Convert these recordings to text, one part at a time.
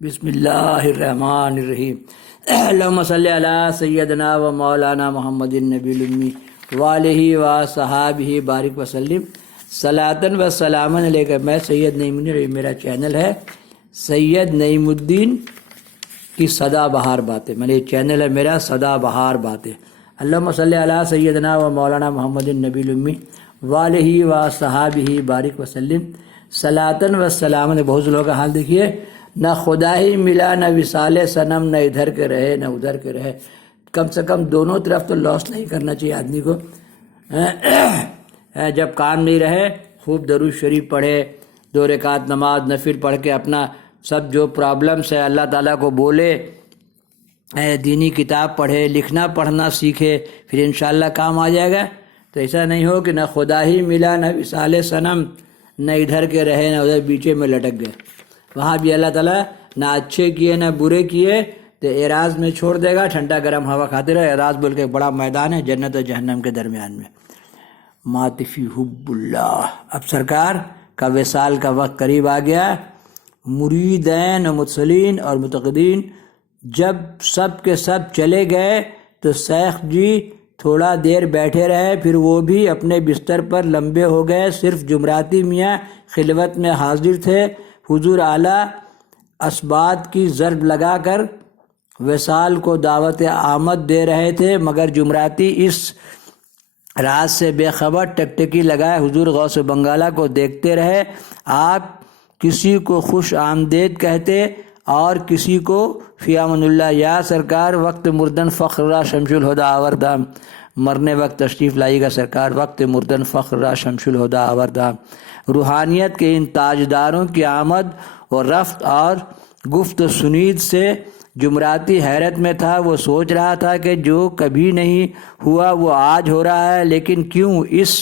بسم اللہ الرحمن الرحیم اللہم صلی علی سیدنا و مولانا محمد النبی الامی وآلہ و صحابہ بارک وسلم صلاۃً و سلاماً علیکہ۔ میں سید نعیم الدین، اور یہ میرا چینل ہے سید نعیم الدین کی سدا بہار باتیں۔ میں نے یہ چینل ہے میرا سدا بہار باتیں۔ اللہم صلی علی سیدنا و مولانا محمد النبی الامی وآلہ و صحابہ بارک وسلم صلاۃً و سلاماً۔ بہت سے لوگوں کا حال دیکھیے، نہ خدا ہی ملا، نہ وصال صنم، نہ ادھر کے رہے نہ ادھر کے رہے۔ کم سے کم دونوں طرف تو لاس نہیں کرنا چاہیے آدمی کو۔ جب کام نہیں رہے خوب درود شریف پڑھے، 2 رکعت نماز نفل پڑھ کے اپنا سب جو پرابلمس ہے اللہ تعالیٰ کو بولے، دینی کتاب پڑھے، لکھنا پڑھنا سیکھے، پھر انشاءاللہ کام آ جائے گا۔ تو ایسا نہیں ہو کہ نہ خدا ہی ملا، نہ وصال صنم، نہ ادھر کے رہے نہ ادھر، بیچے میں لٹک گئے۔ وہاں بھی اللہ تعالیٰ نہ اچھے کیے نہ برے کیے تو اعراض میں چھوڑ دے گا، ٹھنڈا گرم ہوا کھاتے رہے۔ اعراض بول کے ایک بڑا میدان ہے جنت و جہنم کے درمیان میں۔ ماتفی حب اللہ۔ اب سرکار کا وصال کا وقت قریب آ گیا۔ مریدین و متصلین اور متقدین جب سب کے سب چلے گئے تو شیخ جی تھوڑا دیر بیٹھے رہے، پھر وہ بھی اپنے بستر پر لمبے ہو گئے۔ صرف جمراتی میاں خلوت میں حاضر تھے۔ حضور اعلیٰ اسبات کی ضرب لگا کر وصال کو دعوت آمد دے رہے تھے، مگر جمراتی اس راز سے بے خبر ٹکٹکی لگائے حضور غوث بنگالہ کو دیکھتے رہے۔ آپ کسی کو خوش آمدید کہتے اور کسی کو فی امان اللہ۔ یا سرکار وقت مردن فخر را شمس الہدا آوردہ۔ مرنے وقت تشریف لائے گا سرکار، وقت مردن فخر را شمس الہدا آوردہ۔ روحانیت کے ان تاجداروں کی آمد و رفت اور گفت و شنید سے جمراتی حیرت میں تھا۔ وہ سوچ رہا تھا کہ جو کبھی نہیں ہوا وہ آج ہو رہا ہے، لیکن کیوں؟ اس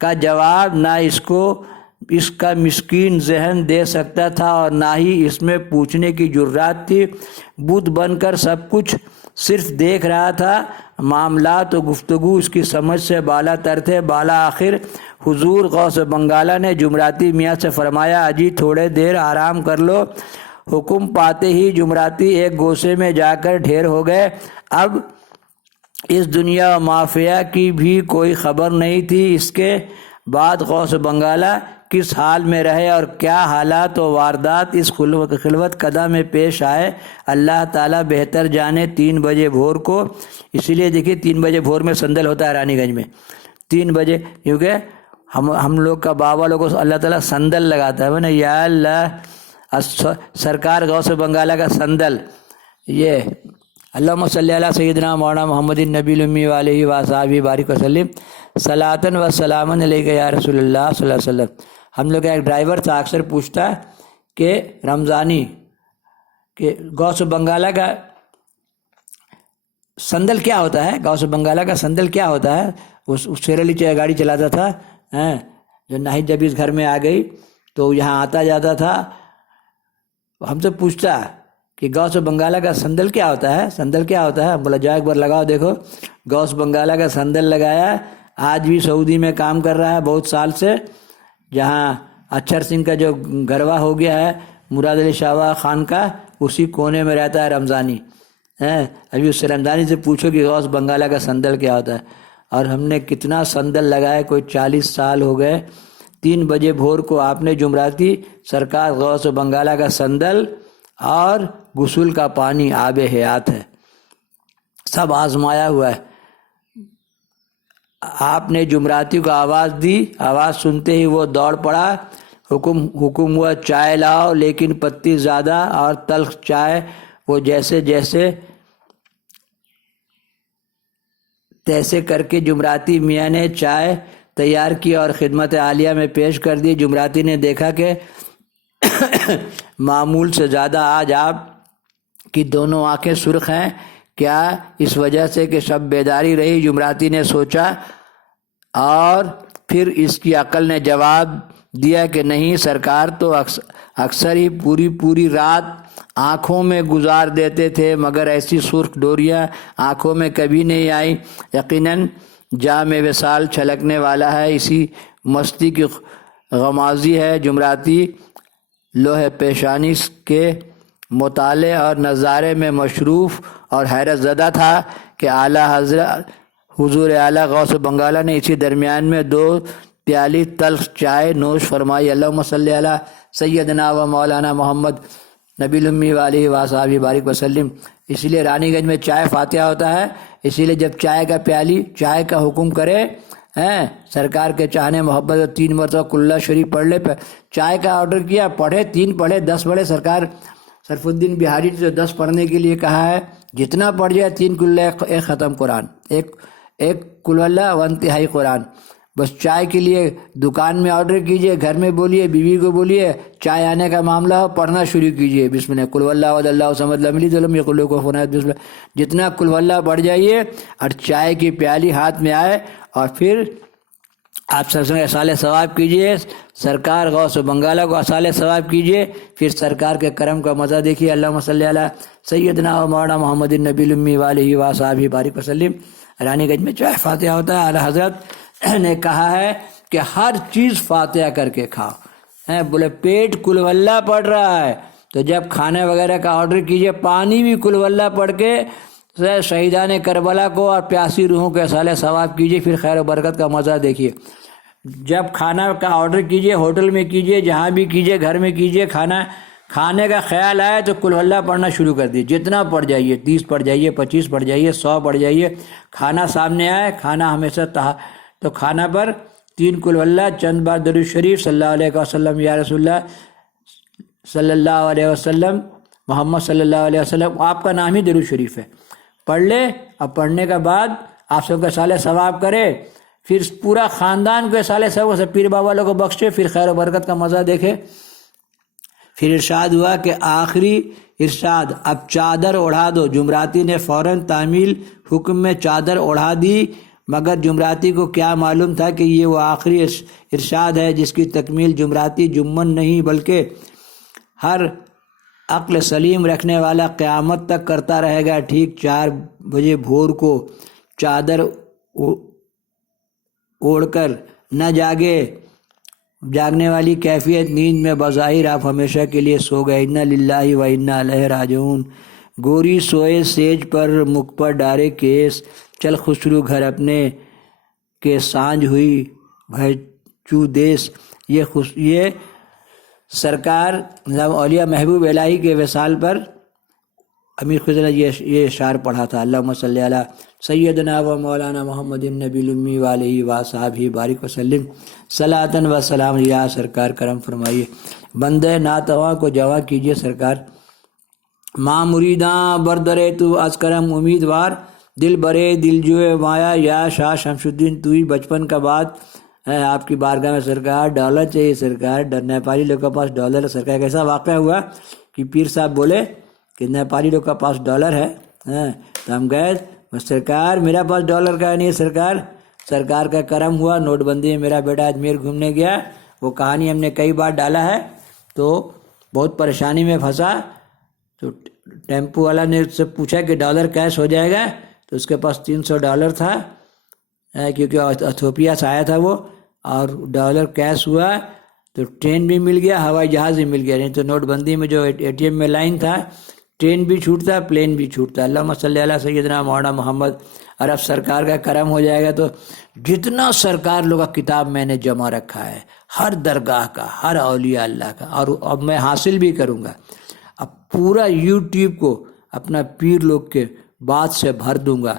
کا جواب نہ اس کا مسکین ذہن دے سکتا تھا اور نہ ہی اس میں پوچھنے کی جرات تھی۔ بت بن کر سب کچھ صرف دیکھ رہا تھا۔ معاملات و گفتگو اس کی سمجھ سے بالا تر تھے۔ بالا آخر حضور غوث بنگالہ نے جمراتی میاں سے فرمایا، اجی تھوڑے دیر آرام کر لو۔ حکم پاتے ہی جمراتی ایک گوشے میں جا کر ڈھیر ہو گئے۔ اب اس دنیا و مافیہ کی بھی کوئی خبر نہیں تھی۔ اس کے بعد غوث بنگالہ کس حال میں رہے اور کیا حالات و واردات اس خلوت قدہ میں پیش آئے، اللہ تعالیٰ بہتر جانے۔ 3 بجے بھور کو، اسی لیے دیکھیے 3 بجے بھور میں سندل ہوتا ہے رانی گنج میں 3 بجے، کیونکہ ہم لوگ کا بابا لوگوں کو اللہ تعالیٰ سندل لگاتا ہے نا، یا اللہ سرکار غوث بنگالہ کا سندل یہ۔ اللہم صلی علی سیدنا مولانا محمد النبی الامی وآلہ و صحابہ بارک وسلم صلاۃً و سلاماً علیکہ یا رسول اللہ صلی اللہ علیہ وسلم۔ ہم لوگ کا ایک ڈرائیور تھا، اکثر پوچھتا کہ رمضانی کہ غوث بنگالہ کا سندل کیا ہوتا ہے، غوث بنگالہ کا سندل کیا ہوتا ہے۔ اس شیر علی گاڑی چلاتا تھا، جو ناہید جب اس گھر میں آ گئی تو یہاں آتا جاتا تھا، ہم سے پوچھتا کہ غوث بنگالہ کا سندل کیا ہوتا ہے، سندل کیا ہوتا ہے۔ بولا جاؤ ایک بار لگاؤ دیکھو۔ غوث بنگالہ کا سندل لگایا، آج بھی سعودی میں کام کر رہا ہے بہت سال سے، جہاں اچھر سنگھ کا جو گھروا ہو گیا ہے مراد علی شاہ خان کا، اسی کونے میں رہتا ہے رمضانی۔ ابھی اس سے رمضانی سے پوچھو کہ غوث بنگالہ کا سندل کیا ہوتا ہے۔ اور ہم نے کتنا سندل لگائے، کوئی 40 سال ہو گئے۔ 3 بجے بھور کو آپ نے جمراتی سرکار غوث بنگالہ کا سندل اور غسل کا پانی آب حیات ہے، سب آزمایا ہوا ہے۔ آپ نے جمراتی کو آواز دی، آواز سنتے ہی وہ دوڑ پڑا۔ حکم ہوا چائے لاؤ، لیکن پتی زیادہ اور تلخ چائے۔ وہ تیسے کر کے جمراتی میاں نے چائے تیار کی اور خدمت عالیہ میں پیش کر دی۔ جمراتی نے دیکھا کہ معمول سے زیادہ آج آپ کی دونوں آنکھیں سرخ ہیں، کیا اس وجہ سے کہ شب بیداری رہی؟ جمراتی نے سوچا اور پھر اس کی عقل نے جواب دیا کہ نہیں، سرکار تو اکثر ہی پوری رات آنکھوں میں گزار دیتے تھے، مگر ایسی سرخ ڈوریاں آنکھوں میں کبھی نہیں آئی۔ یقیناً جام وصال چھلکنے والا ہے، اسی مستی کی غمازی ہے۔ جمراتی لوح پیشانی کے مطالعے اور نظارے میں مشروف اور حیرت زدہ تھا کہ اعلیٰ حضرت حضور اعلیٰ غوث بنگالہ نے اسی درمیان میں 2 پیالی تلخ چائے نوش فرمائی۔ اللہم صلی علی سیدنا و مولانا محمد نبی الامی علیہ وصحبہ بارک وسلم۔ اسی لیے رانی گنج میں چائے فاتحہ ہوتا ہے، اسی لیے جب چائے کا پیالی چائے کا حکم کرے سرکار کے چاہنے محبت 3 مرتبہ کلہ شریف پڑھ لے، چائے کا آرڈر کیا، پڑھے 3 پڑھے 10 پڑھے، سرکار شرف الدین بہاری نے 10 پڑھنے کے لیے کہا ہے، جتنا پڑھ جائے 3 کلہ ایک ختم قرآن، ایک کل اللہ 1 تہائی قرآن۔ بس چائے کے لیے دکان میں آرڈر کیجئے، گھر میں بولیے، بیوی کو بولیے، چائے آنے کا معاملہ ہو، پڑھنا شروع کیجئے بسم اللہ قل اللہ احد اللہ الصمد لم یلد ولم یکن لہ کفوا احد، بسم اللہ جتنا قل اللہ پڑھ جائیے اور چائے کی پیالی ہاتھ میں آئے اور پھر آپ سر سے اصال ثواب کیجئے، سرکار غوث بنگالہ کو اصال ثواب کیجئے، پھر سرکار کے کرم کا مزہ دیکھیے۔ اللہم صلی علی سیدنا و مولانا محمد النبی الامی وآلہ وصحبہ بارک وسلم۔ رانی گنج میں چائے فاتحہ ہوتا ہے۔ اعلیٰ حضرت نے کہا ہے کہ ہر چیز فاتحہ کر کے کھاؤ۔ بولے پیٹ کل واللہ پڑھ رہا ہے تو جب کھانے وغیرہ کا آرڈر کیجئے پانی بھی کل واللہ پڑھ کے شہیدان کربلا کو اور پیاسی روحوں کے اصال ثواب کیجئے، پھر خیر و برکت کا مزہ دیکھیے۔ جب کھانا کا آرڈر کیجئے، ہوٹل میں کیجئے، جہاں بھی کیجئے، گھر میں کیجئے، کھانے کا خیال آئے تو کل اللہ پڑھنا شروع کر دیجیے، جتنا پڑھ جائیے، 30 پڑھ جائیے، 25 پڑھ جائیے، 100 پڑھ جائیے۔ کھانا سامنے آئے، کھانا ہمیشہ تو کھانا پر 3 کل اللہ، چند بار درود شریف صلی اللہ علیہ وسلم یا رسول اللہ صلی اللہ علیہ وسلم محمد صلی اللہ علیہ وسلم، آپ کا نام ہی درود شریف ہے، پڑھ لے اور پڑھنے کے بعد آپ سب کا اصال ثواب کرے، پھر پورا خاندان کو اصال ثواب سے پیر بابا والوں کو بخشے، پھر خیر و برکت کا مزہ دیکھے۔ پھر ارشاد ہوا کہ آخری ارشاد اب چادر اڑھا دو، جمراتی نے فوراً تعمیل حکم میں چادر اڑھا دی، مگر جمراتی کو کیا معلوم تھا کہ یہ وہ آخری ارشاد ہے جس کی تکمیل جمراتی جمن نہیں بلکہ ہر عقل سلیم رکھنے والا قیامت تک کرتا رہے گا۔ ٹھیک 4 بجے بھور کو چادر اوڑھ کر نہ جاگنے والی کیفیت نیند میں بظاہر آپ ہمیشہ کے لیے سو گئے۔ انا للہ و انا الیہ راجعون۔ گوری سوئے سیج پر مکھ پر ڈارے کیس، چل خسرو گھر اپنے کے سانج ہوئی بھائی چو دیس۔ یہ سرکار نظام اولیاء محبوب الہی کے وصال پر امیر خضر نے یہ اشعار پڑھا تھا۔ اللہم صلی علی سیدنا و مولانا محمد النبی الامی وآلہ وصحبہ بارک وسلم۔ صلاۃ و سلام یا سرکار کرم فرمائیے، بندے ناتواں کو جواں کیجیے سرکار۔ ماں مریداں بردرے تو از کرم امیدوار، دل برے دل جوئے مایا یا شاہ شمس الدین توئی۔ بچپن کا بات ہے آپ کی بارگاہ میں سرکار، ڈالر چاہیے سرکار، نیپالی لوگ کے پاس ڈالر ہے سرکار۔ کیسا واقعہ ہوا کہ پیر صاحب بولے کہ نیپالی لوگ کے پاس ڈالر ہے تو ہم گئے، سرکار میرا پاس ڈالر کا نہیں ہے سرکار کا کرم ہوا، نوٹ بندی میں میرا بیٹا اجمیر گھومنے گیا، وہ کہانی ہم نے کئی بار ڈالا ہے، تو بہت پریشانی میں پھنسا، تو ٹیمپو والا نے اس سے پوچھا کہ ڈالر کیش ہو جائے گا، تو اس کے پاس 300 ڈالر تھا کیونکہ ایتھوپیا سے آیا تھا وہ، اور ڈالر کیش ہوا تو ٹرین بھی مل گیا، ہوائی جہاز بھی مل گیا، نہیں تو نوٹ بندی میں جو اے ٹی ایم میں لائن تھا، ٹرین بھی چھوٹتا پلین بھی چھوٹتا۔ اللہم صلی علی سیدنا مولانا محمد۔ اور اب سرکار کا کرم ہو جائے گا تو جتنا سرکار لوگ کا کتاب میں نے جمع رکھا ہے، ہر درگاہ کا، ہر اولیاء اللہ کا، اور اب میں حاصل بھی کروں گا، اب پورا یوٹیوب کو اپنا پیر لوگ کے بات سے بھر دوں گا،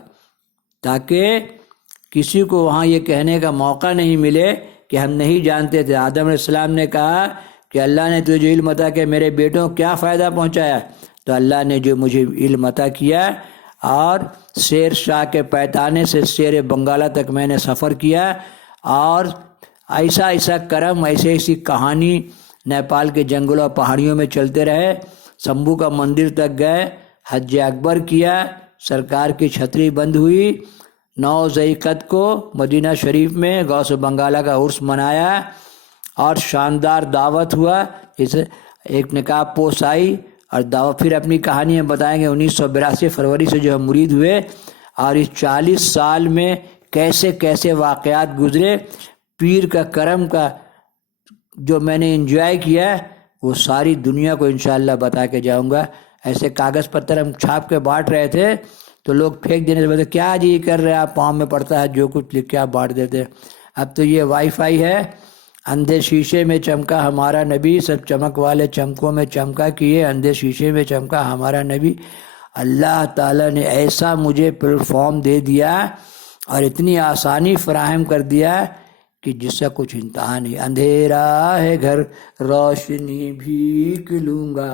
تاکہ کسی کو وہاں یہ کہنے کا موقع نہیں ملے کہ ہم نہیں جانتے تھے۔ آدم علیہ السلام نے کہا کہ اللہ نے تجھے علم عطا کہ میرے بیٹوں کو کیا فائدہ پہنچایا، تو اللہ نے جو مجھے علم عطا کیا، اور شیر شاہ کے پیتانے سے شیر بنگالہ تک میں نے سفر کیا، اور ایسا کرم، ایسی کہانی نیپال کے جنگلوں اور پہاڑیوں میں چلتے رہے، شمبھو کا مندر تک گئے، حج اکبر کیا، سرکار کی چھتری بند ہوئی، 9 ذی-القعدہ کو مدینہ شریف میں غوث بنگالہ کا عرس منایا، اور شاندار دعوت ہوا، اسے ایک نقاب پوش آئی اور دعوت۔ پھر اپنی کہانیاں بتائیں گے 1982 فروری سے جو ہم مرید ہوئے، اور اس 40 سال میں کیسے کیسے واقعات گزرے، پیر کا کرم کا جو میں نے انجوائے کیا، وہ ساری دنیا کو انشاءاللہ بتا کے جاؤں گا۔ ایسے کاغذ پتر ہم چھاپ کے بانٹ رہے تھے تو لوگ پھینک دینے سے بولتے کیا جی کر رہے آپ، پاؤں میں پڑتا ہے جو کچھ لکھ کے آپ بانٹ دیتے۔ اب تو یہ وائی فائی ہے، اندھے شیشے میں چمکا ہمارا نبی، سب چمک والے چمکوں میں چمکا کیے، اندھے شیشے میں چمکا ہمارا نبی۔ اللہ تعالیٰ نے ایسا مجھے پلیٹ فارم دے دیا اور اتنی آسانی فراہم کر دیا کہ جس کا کچھ انتہا نہیں۔ اندھیرا ہے گھر روشنی بھیک لوں گا،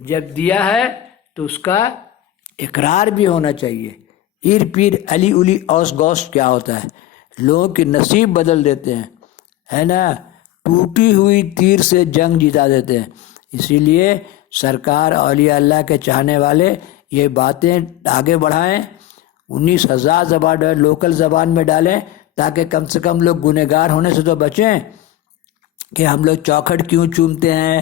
جب دیا ہے تو اس کا اقرار بھی ہونا چاہیے۔ ایر پیر علی الی اوس گوس کیا ہوتا ہے؟ لوگوں کی نصیب بدل دیتے ہیں، ہے نا، ٹوٹی ہوئی تیر سے جنگ جتا دیتے ہیں۔ اسی لیے سرکار اولیاء اللہ کے چاہنے والے یہ باتیں آگے بڑھائیں، 19,000 زبان لوکل زبان میں ڈالیں تاکہ کم سے کم لوگ گنہگار ہونے سے تو بچیں کہ ہم لوگ چوکھٹ کیوں چومتے ہیں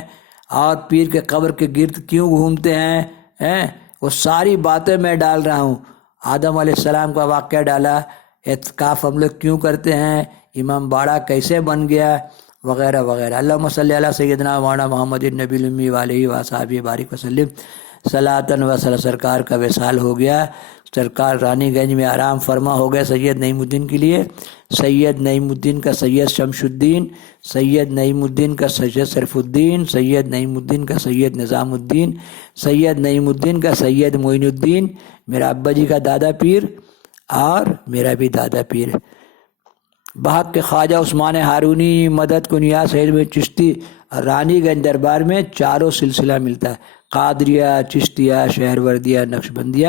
اور پیر کے قبر کے گرد کیوں گھومتے ہیں، وہ ساری باتیں میں ڈال رہا ہوں۔ آدم علیہ السلام کا واقعہ ڈالا، اعتکاف ہم لوگ کیوں کرتے ہیں، امام باڑہ کیسے بن گیا، وغیرہ وغیرہ۔ اللہم صلی علی سیدنا مولانا محمد النبی الامی وآلہ وصحبہ بارک وسلم۔ صلاۃً و سلام۔ سرکار کا وصال ہو گیا، سرکار رانی گنج میں آرام فرما ہو گئے سید نعیم الدین کے لیے۔ سید نعیم الدین کا سید شمس الدین، سید نعیم الدین کا سید شرف الدین، سید نعیم الدین کا سید نظام الدین، سید نعیم الدین کا سید معین الدین، میرا ابا جی کا دادا پیر اور میرا بھی دادا پیر۔ بحق کے خواجہ عثمان ہارونی مدد کنیا سید میں چشتی، رانی گنج دربار میں چاروں سلسلہ ملتا ہے، قادریہ، چشتیہ، شہر وردیہ، نقشبندیہ۔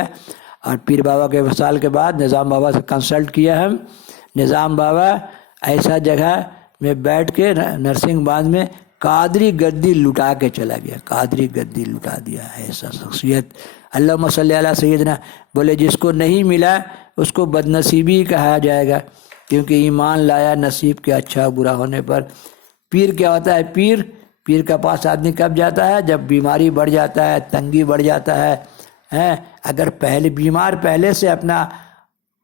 اور پیر بابا کے وصال کے بعد نظام بابا سے کنسلٹ کیا ہم، نظام بابا ایسا جگہ میں بیٹھ کے نرسنگ باندھ میں قادری گدی لٹا کے چلا گیا، قادری گدی لٹا دیا، ایسا شخصیت۔ اللہم صلی علی سیدنا۔ بولے جس کو نہیں ملا اس کو بدنصیبی کہا جائے گا، کیونکہ ایمان لایا نصیب کے اچھا برا ہونے پر۔ پیر کیا ہوتا ہے؟ پیر کا پاس آدمی کب جاتا ہے؟ جب بیماری بڑھ جاتا ہے، تنگی بڑھ جاتا ہے۔ اگر بیمار پہلے سے اپنا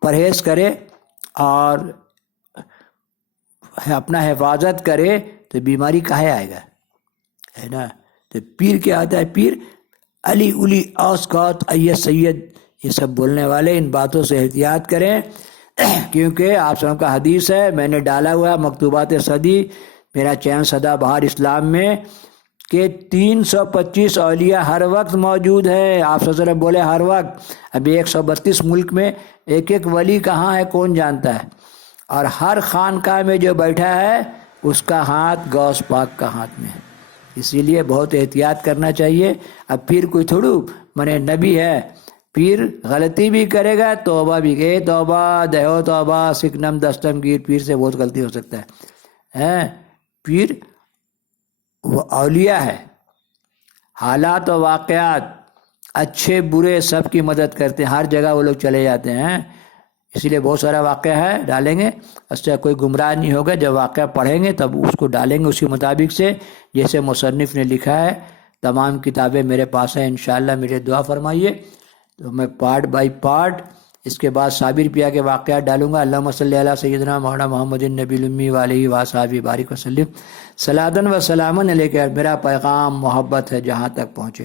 پرہیز کرے اور اپنا حفاظت کرے تو بیماری کہے آئے گا، ہے نا۔ تو پیر کیا ہوتا ہے؟ پیر علی الی اوس گوت ایت سید، یہ سب بولنے والے ان باتوں سے احتیاط کریں، کیونکہ آپ سب کا حدیث ہے، میں نے ڈالا ہوا مکتوبات صدی میرا چینل سدا بہار اسلام میں، کہ 325 اولیاء ہر وقت موجود ہے۔ آپ صلی اللہ علیہ وسلم بولے ہر وقت، ابھی 132 ملک میں ایک ایک ولی کہاں ہے کون جانتا ہے، اور ہر خانقاہ میں جو بیٹھا ہے اس کا ہاتھ غوث پاک کا ہاتھ میں ہے۔ اسی لیے بہت احتیاط کرنا چاہیے۔ اب پیر کوئی تھوڑو منے نبی ہے، پیر غلطی بھی کرے گا، توبہ بھی کہ توبہ دہو توبہ سکنم دستم گیر، پیر سے بہت غلطی ہو سکتا ہے۔ پیر وہ اولیاء ہے، حالات و واقعات اچھے برے سب کی مدد کرتے ہیں، ہر جگہ وہ لوگ چلے جاتے ہیں۔ اسی لیے بہت سارا واقعہ ہے، ڈالیں گے، اس سے کوئی گمراہ نہیں ہوگا۔ جب واقعہ پڑھیں گے تب اس کو ڈالیں گے اسی مطابق سے جیسے مصنف نے لکھا ہے۔ تمام کتابیں میرے پاس ہیں، انشاءاللہ میرے دعا فرمائیے تو میں پارٹ بائی پارٹ اس کے بعد صابر پیا کے واقعات ڈالوں گا۔ اللہم صلی علی سیدنا مولانا محمد النبی الامی وآلہ وصحبہ بارک وسلم۔ صلاۃً و سلاماً علیک، میرا پیغام محبت ہے جہاں تک پہنچے۔